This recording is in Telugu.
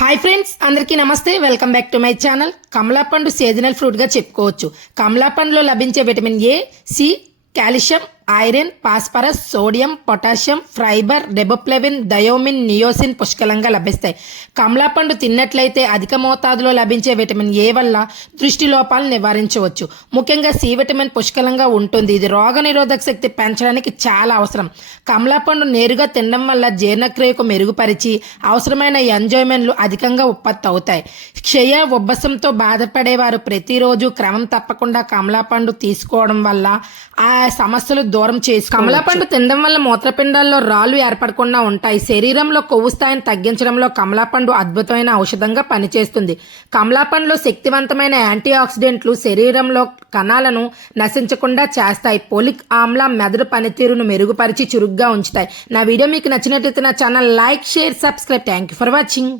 హాయ్ ఫ్రెండ్స్ అందరికీ నమస్తే. Welcome back to my channel కమలా పండు సీజనల్ ఫ్రూట్గా చెప్పుకోవచ్చు. కమలా పండులో లభించే vitamin A C calcium iron phosphorus sodium potassium fibre riboflavin thiamine niacin పుష్కలంగా లభిస్తాయి. కమలా పండు తిన్నట్లయితే అధిక మోతాదులో లభించే విటమిన్ ఏ వల్ల దృష్టి లోపాలను నివారించవచ్చు. ముఖ్యంగా సి విటమిన్ పుష్కలంగా ఉంటుంది. ఇది రోగనిరోధక శక్తి పెంచడానికి చాలా అవసరం. కమలా పండు నేరుగా తినడం వల్ల జీర్ణక్రియకు మెరుగుపరిచి అవసరమైన ఎంజాయ్మెంట్లు అధికంగా ఉత్పత్తి అవుతాయి. క్షయ ఉబ్బసంతో బాధపడేవారు ప్రతిరోజు క్రమం తప్పకుండా కమలా పండు తీసుకోవడం వల్ల ఆ సమస్యలు దూరం చేసి కమలాపండు తినడం వల్ల మూత్రపిండాల్లో రాళ్ళు ఏర్పడకుండా ఉంటాయి. శరీరంలో కొవ్వు స్థాయిని తగ్గించడంలో కమలాపండు అద్భుతమైన ఔషధంగా పనిచేస్తుంది. కమలాపండులో శక్తివంతమైన యాంటీ ఆక్సిడెంట్లు శరీరంలో కణాలను నశించకుండా చేస్తాయి. పోలిక్ ఆమ్ల మెదడు పనితీరును మెరుగుపరిచి చురుగ్గా ఉంచుతాయి. నా వీడియో మీకు నచ్చినట్లయితే నా channel like share subscribe. Thank you for watching